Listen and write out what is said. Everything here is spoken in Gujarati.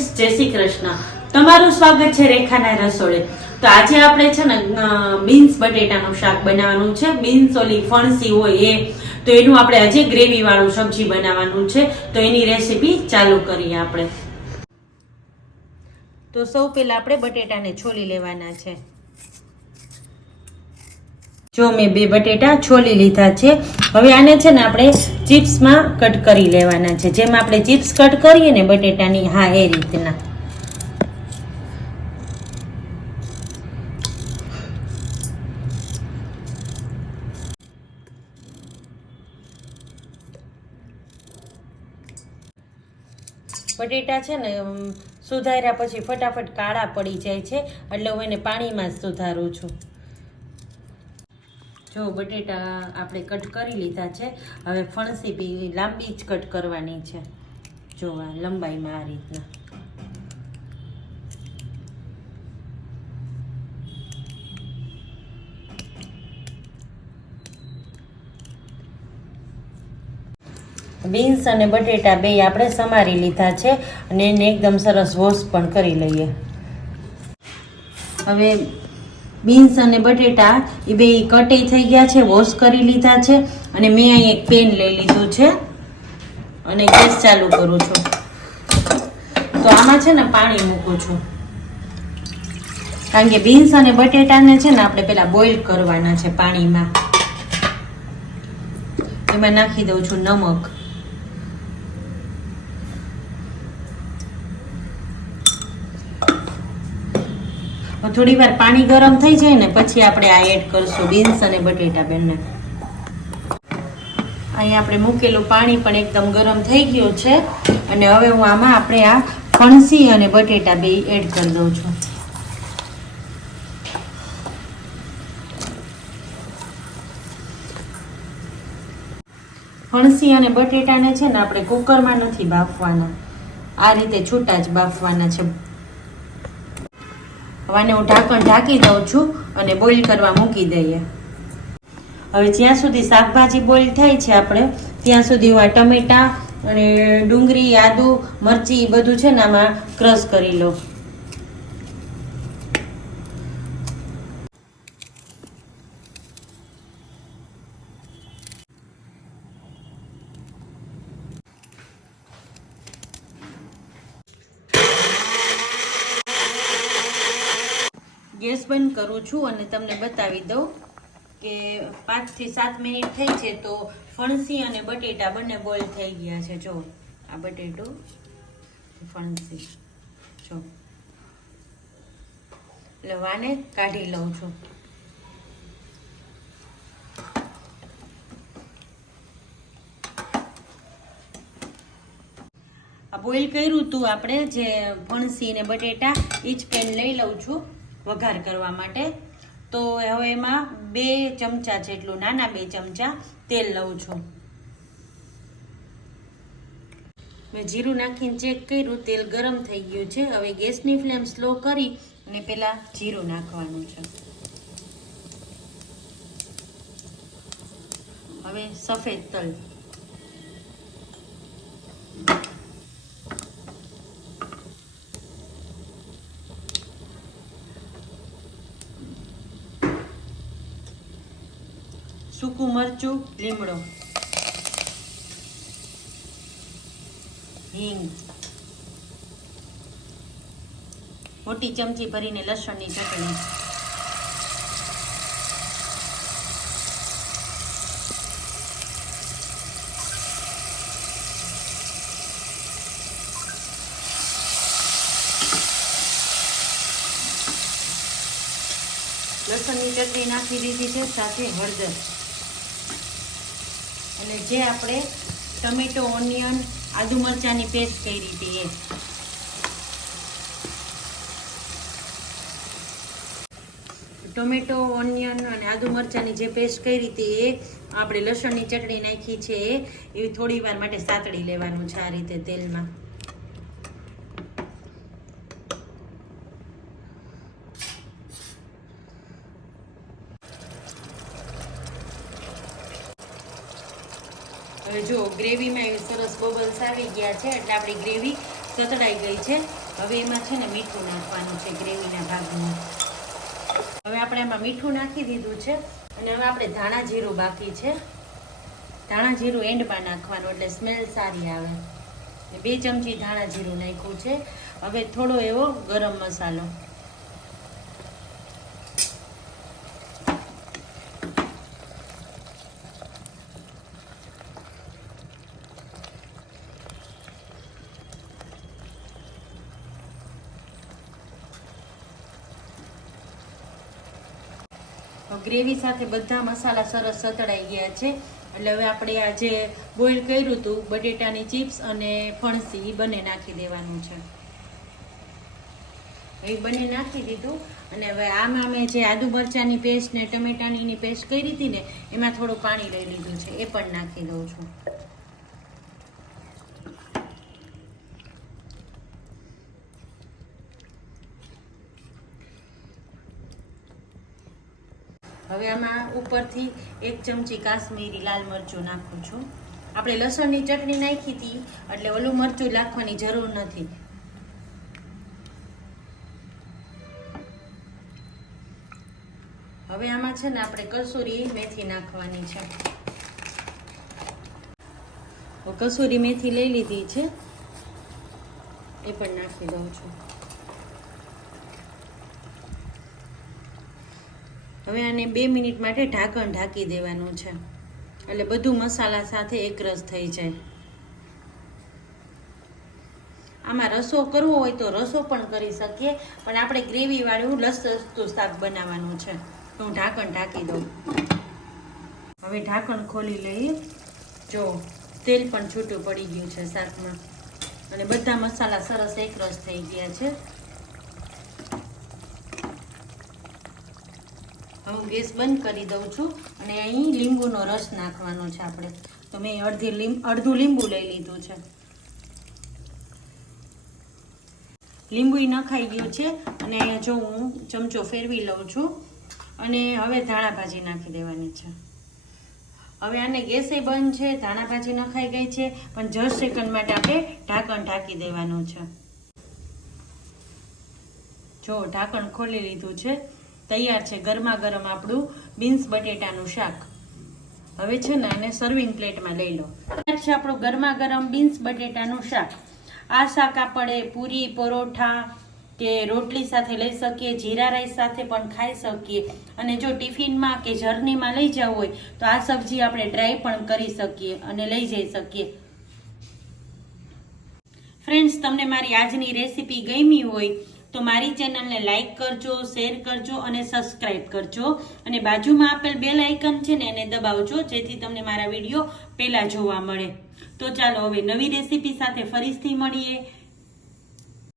ફ્રેન્ડ્સ, જય શ્રી કૃષ્ણ. તમારું સ્વાગત છે રેખાના રસોડે. તો આજે આપણે છે ને બીન્સ બટેટાનું શાક બનાવવાનું છે. બીન્સ ઓલી ફણસી હોય તો એનું આપણે આજે ગ્રેવી વાળું સબ્જી બનાવવાનું છે. તો એની રેસીપી ચાલુ કરીએ આપણે. તો સૌ પહેલા આપણે બટેટાને છોલી લેવાના છે. જો મેં 2 બટેટા છોલી લીધા છે. હવે આને છે ને આપણે ચિપ્સમાં કટ કરી લેવાના છે. જેમ આપણે ચિપ્સ કટ કરીએ ને બટેટાની, હા એ રીતના. બટેટા છે ને સુધાર્યા પછી ફટાફટ કાળા પડી જાય છે, એટલે હું એને પાણીમાં જ સુધારું છું. જો બટેટા આપણે કટ કરી લીધા છે. હવે ફણસી બી લાંબી જ કટ કરવાની છે. જો આ લંબાઈમાં આ રીતના. બીન્સ અને બટેટા બે આપણે સમારી લીધા છે અને એને એકદમ સરસ વોશ પણ કરી લઈએ. હવે બીન્સ અને બટેટા એ બે કટે થઈ ગયા છે, વોશ કરી લીધા છે. અને મેં અહીં એક પેન લઈ લીધું છે અને ગેસ ચાલુ કરું છું. તો આમાં છે ને પાણી મૂકું છું, કારણ કે બીન્સ અને બટેટાને છે ને આપણે પેલા બોઇલ કરવાના છે પાણીમાં. એમાં નાખી દઉં છું નમક. થોડી વાર પાણી ગરમ થઈ જાય ને પછી આપણે આ એડ કરશું બીન્સ અને બટેટા બંને. અહીં આપણે મૂકેલું પાણી પણ એકદમ ગરમ થઈ ગયું છે અને હવે હું આમાં આપણે આ ફણસી અને બટેટા બે એડ કરી દઉં છું. ફણસી અને બટેટાને છે ને આપણે કુકરમાં નથી બાફવાના, આ રીતે છૂટા જ બાફવાના છે. હવે હું ઢાંકણ ઢાંકી દઉં છું અને બોઇલ કરવા મૂકી દઈએ. હવે જ્યાં સુધી શાકભાજી બોઇલ થાય છે આપણે ત્યાં સુધી હું આ ટમેટા અને ડુંગળી, આદુ, મરચી બધું છે ને આમાં ક્રશ કરી લઉં. ગેસ બંધ કરું છું અને તમને બતાવી દઉં કે 5 થી 7 મિનિટ થઈ છે તો ફણસી અને બટેટા બંને બોઇલ થઈ ગયા છે. જો આ બટેટું, ફણસી, જો એટલે આને કાઢી લઉં છું. આ બોઇલ કર્યું હતું આપણે જે ફણસી અને બટેટા, એ જ પેન લઈ લઉં છું વઘાર કરવા માટે. તો હવે એમાં 2 ચમચા જેટલું, નાના 2 ચમચા તેલ લઉં છું. મેં જીરું નાખીને ચેક કર્યું, તેલ ગરમ થઈ ગયું છે. હવે ગેસની ફ્લેમ સ્લો કરી અને પેલા જીરું નાખવાનું છે. હવે સફેદ તલ, સૂકું મરચું, લીમડો, હિંગ, મોટી ચમચી ભરીને લસણની ચટણી, લસણની ચટણી નાખી દીધી છે, સાથે હળદર અને જે આપણે ટમેટો, ઓનિયન, આદુ મરચાંની પેસ્ટ કરી હતી એ. ટમેટો, ઓનિયન અને આદુ મરચાંની જે પેસ્ટ કરી હતી એ આપણે લસણની ચટણી નાખી છે એ થોડી વાર માટે સાતળી લેવાનું છે આ રીતે તેલમાં. હવે જો ગ્રેવીમાં સરસ બબલ્સ આવી ગયા છે એટલે આપણી ગ્રેવી સતળાઈ ગઈ છે. હવે એમાં છે ને મીઠું નાખવાનું છે ગ્રેવીના ભાગમાં. હવે આપણે એમાં મીઠું નાખી દીધું છે અને હવે આપણે ધાણા જીરું બાકી છે. ધાણા જીરું એન્ડમાં નાખવાનું એટલે સ્મેલ સારી આવે. 2 ચમચી ધાણા જીરું નાખ્યું છે. હવે થોડો એવો ગરમ મસાલો. ગ્રેવી સાથે બધા મસાલા સરસ સતળાઈ ગયા છે એટલે હવે આપણે આ જે બોઇલ કર્યું હતું બટેટાની ચિપ્સ અને ફણસી એ બંને નાખી દેવાનું છે. એ બંને નાખી દીધું અને હવે આમાં મેં જે આદુ મરચાંની પેસ્ટ ને ટમેટાની પેસ્ટ કરી હતી ને એમાં થોડું પાણી લઈ લીધું છે, એ પણ નાખી દઉં છું. હવે આમાં ઉપરથી 1 ચમચી કાશ્મીરી લાલ મરચું નાખું છું. આપણે લસણની ચટણી નાખી હતી એટલે ઓલું મરચું નાખવાની જરૂર નથી. હવે આમાં છે ને આપણે કસૂરી મેથી નાખવાની છે. કસૂરી મેથી લઈ લીધી છે, એ પણ નાખી દઉં છું. હવે આને 2 મિનિટ માટે ઢાંકણ ઢાંકી દેવાનું છે એટલે બધું મસાલા સાથે એકરસ થઈ જાય. આમાં રસો કરવો હોય તો રસો પણ કરી શકીએ, પણ આપણે ગ્રેવી વાળું લસતું શાક બનાવવાનું છે તો હું ઢાંકણ ઢાંકી દઉં. હવે ઢાંકણ ખોલી લઈએ. જો તેલ પણ છૂટું પડી ગયું છે શાકમાં અને બધા મસાલા સરસ એકરસ થઈ ગયા છે. હું ગેસ બંધ કરી દઉં છું અને અહીં લીંબુનો રસ નાખવાનો છે આપણે. તો મેં અડધું લીંબુ લઈ લીધું છે. લીંબુ નખાઈ ગયું છે અને અહીંયા જો હું ચમચો ફેરવી લઉં છું અને હવે ધાણા ભાજી નાખી દેવાની છે. હવે આને ગેસે બંધ છે, ધાણા ભાજી નખાઈ ગઈ છે, પણ 10 સેકન્ડ માટે આપણે ઢાંકણ ઢાંકી દેવાનું છે. જો ઢાંકણ ખોલી લીધું છે, તૈયાર છે ગરમા ગરમ આપણું બીન્સ બટેટાનું શાક. હવે છે ને આને સર્વિંગ પ્લેટમાં લઈ લો. તૈયાર છે આપણું ગરમા ગરમ બીન્સ બટેટાનું શાક. આ શાક આપણે પૂરી, પરોઠા કે રોટલી સાથે લઈ શકીએ, જીરા રાઈસ સાથે પણ ખાઈ શકીએ અને જો ટિફિનમાં કે જર્નીમાં લઈ જવું હોય તો આ સબ્જી આપણે ડ્રાય પણ કરી શકીએ અને લઈ જઈ શકીએ. ફ્રેન્ડ્સ, તમને મારી આજની રેસીપી ગમી હોય તો મારી ચેનલને લાઈક કરજો, શેર કરજો અને સબસ્ક્રાઈબ કરજો અને બાજુમાં આપેલ બેલ આઇકન છે ને એને દબાવજો જેથી તમને મારા વિડીયો પહેલા જોવા મળે. તો ચાલો હવે નવી રેસીપી સાથે ફરીથી મળીએ.